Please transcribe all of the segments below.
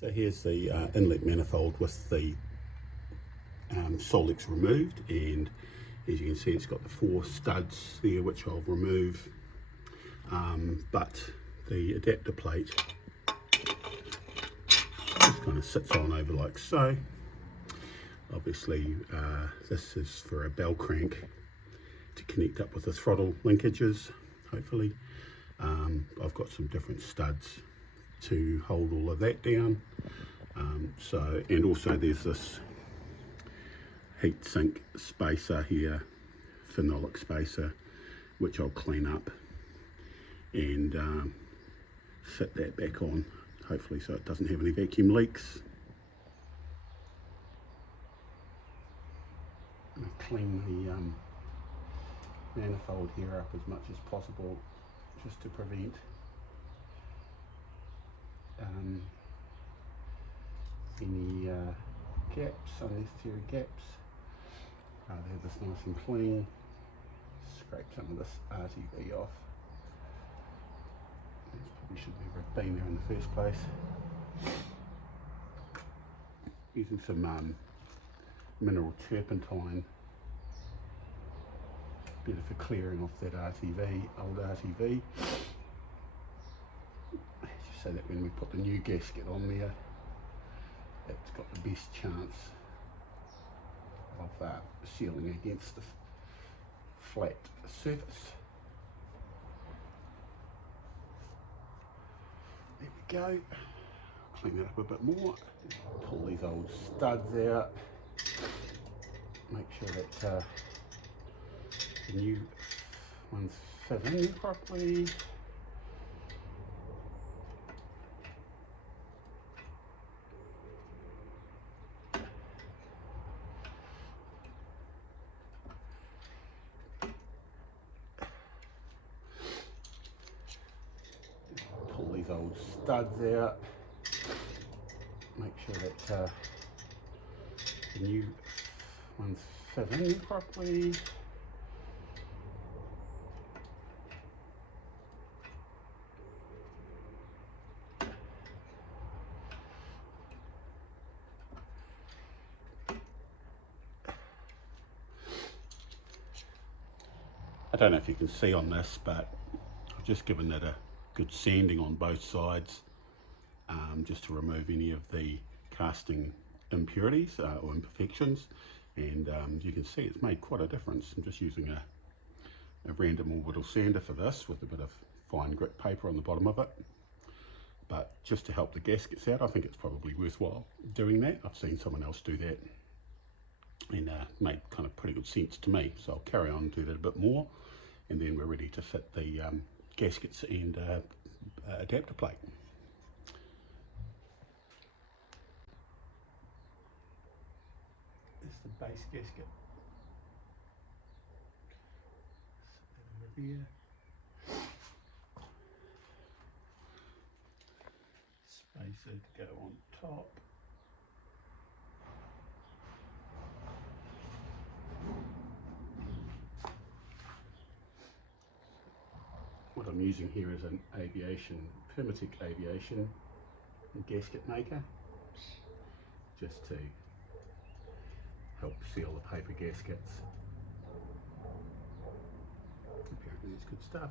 So here's the inlet manifold with the Solex removed, and as you can see it's got the 4 studs there which I'll remove, but the adapter plate just kind of sits on over like so. Obviously this is for a bell crank to connect up with the throttle linkages, hopefully. I've got some different studs to hold all of that down. And also there's this heat sink spacer here, phenolic spacer, which I'll clean up and fit that back on, hopefully, so it doesn't have any vacuum leaks. I'll clean the manifold here up as much as possible, just to prevent any gaps, unnecessary gaps. They have this nice and clean. Scrape some of this RTV off. This probably should never have been there in the first place. Using some mineral turpentine, better for clearing off that RTV, old RTV, so that when we put the new gasket on there, it's got the best chance of sealing against the flat surface. There we go. Clean that up a bit more. Pull these old studs out. Make sure that the new ones fit in properly. Pull these old studs out. Make sure that the new ones fit in properly. I don't know if you can see on this, but I've just given it a good sanding on both sides, just to remove any of the casting impurities or imperfections, and you can see it's made quite a difference. I'm just using a random orbital sander for this, with a bit of fine grit paper on the bottom of it, but just to help the gaskets out, I think it's probably worthwhile doing that. I've seen someone else do that and made kind of pretty good sense to me, so I'll carry on and do that a bit more, and then we're ready to fit the gaskets and adapter plate. This is the base gasket. Set that over there. Spacer to go on top. What I'm using here is an Permatic aviation gasket maker, just to help seal the paper gaskets. Apparently it's good stuff.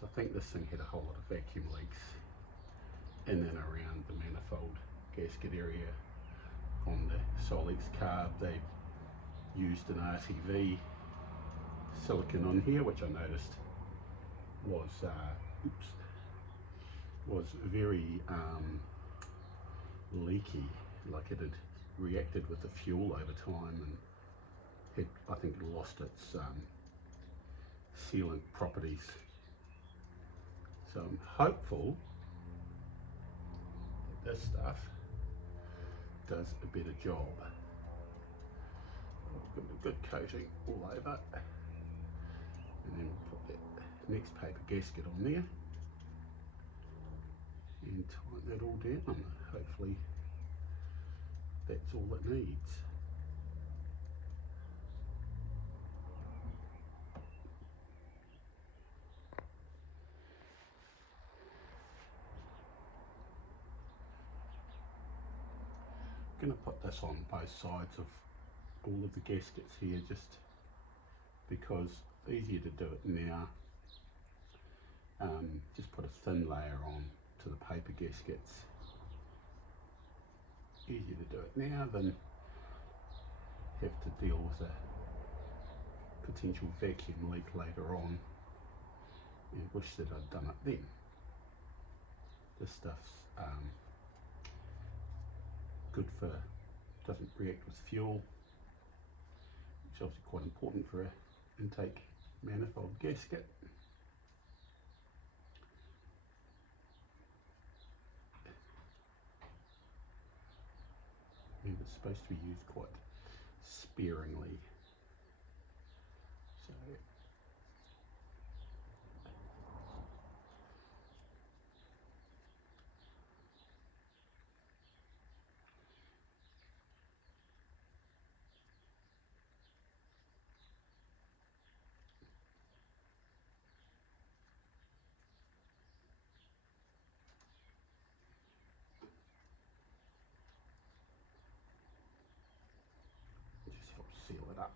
So I think this thing had a whole lot of vacuum leaks in and around the manifold gasket area on the Solex carb. They've used an RTV silicon on here, which I noticed was very leaky, like it had reacted with the fuel over time and had, I think, lost its sealant properties. So I'm hopeful that this stuff does a better job. I'll give it a good coating all over, and then we'll put that next paper gasket on there and tighten that all down. Hopefully that's all it needs. going to put this on both sides of all of the gaskets here, just because it's easier to do it now. Just put a thin layer on to the paper gaskets. Easier to do it now than have to deal with a potential vacuum leak later on and wish that I'd done it then. This stuff's good for, doesn't react with fuel, which is obviously quite important for an intake manifold gasket. And it's supposed to be used quite sparingly. So it just helps seal it up.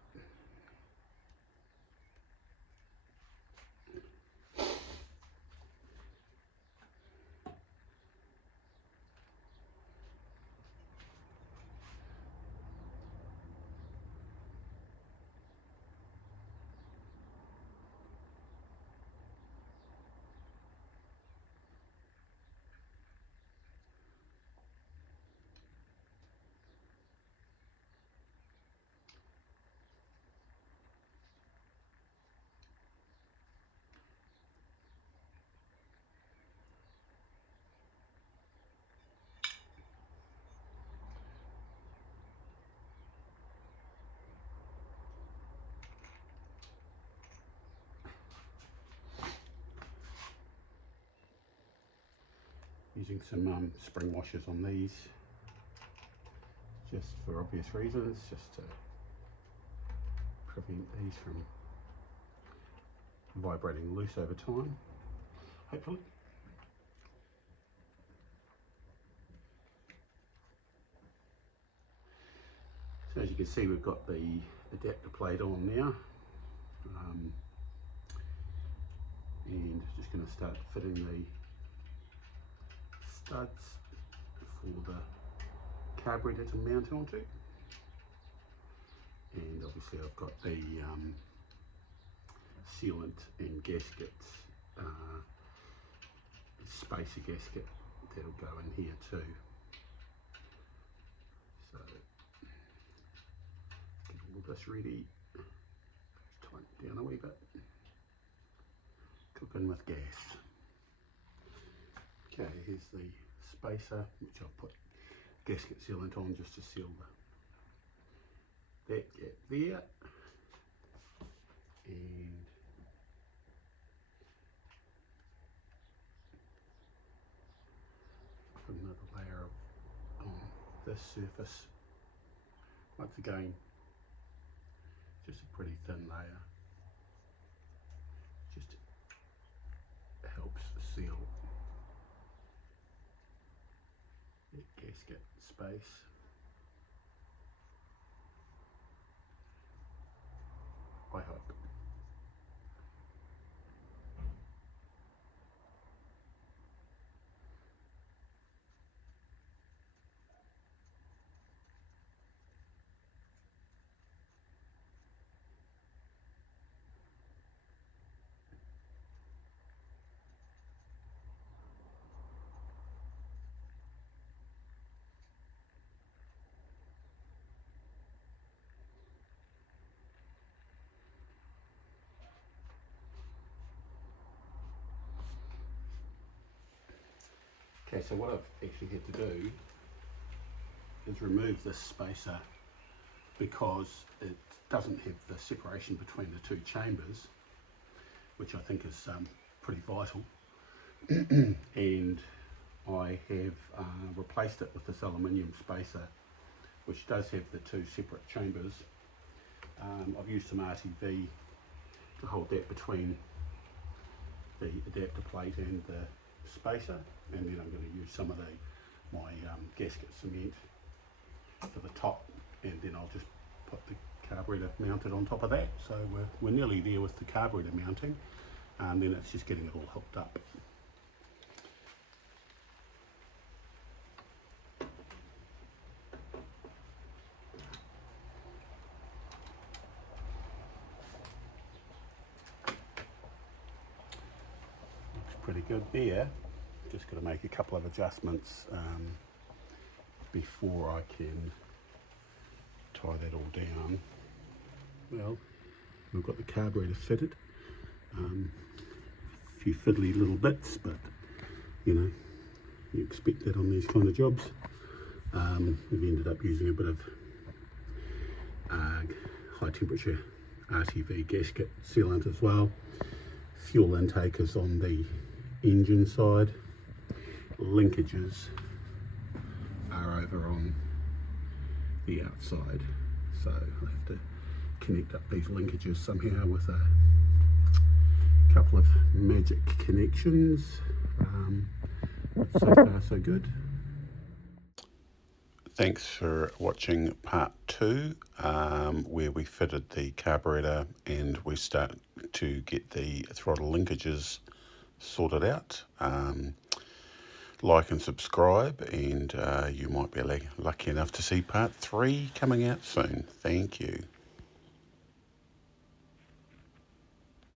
Using some spring washers on these, just for obvious reasons, just to prevent these from vibrating loose over time, hopefully. So as you can see, we've got the adapter plate on now, and just going to start fitting the studs for the carburetor to mount onto. And obviously I've got the sealant and gaskets, spacer gasket that'll go in here too. So get all this ready, tighten it down a wee bit, cooking with gas. Okay, here's the spacer, which I'll put gasket sealant on just to seal that gap there. And put another layer on this surface. Once again, just a pretty thin layer. Just helps seal that gasket space. I hope. Okay, so what I've actually had to do is remove this spacer because it doesn't have the separation between the two chambers, which I think is pretty vital. And I have replaced it with this aluminium spacer, which does have the two separate chambers. I've used some RTV to hold that between the adapter plate and the spacer, and then I'm going to use some of my gasket cement to the top, and then I'll just put the carburetor mounted on top of that. So we're nearly there with the carburetor mounting, and then it's just getting it all hooked up. Looks pretty good there. Just got to make a couple of adjustments before I can tie that all down. Well, we've got the carburetor fitted. A few fiddly little bits, but you know, you expect that on these kind of jobs. We've ended up using a bit of high temperature RTV gasket sealant as well. Fuel intake is on the engine side. Linkages are over on the outside, so I have to connect up these linkages somehow with a couple of magic connections. But so far so good. Thanks for watching part 2, where we fitted the carburetor and we start to get the throttle linkages sorted out. Like and subscribe, and you might be lucky enough to see part 3 coming out soon. Thank you.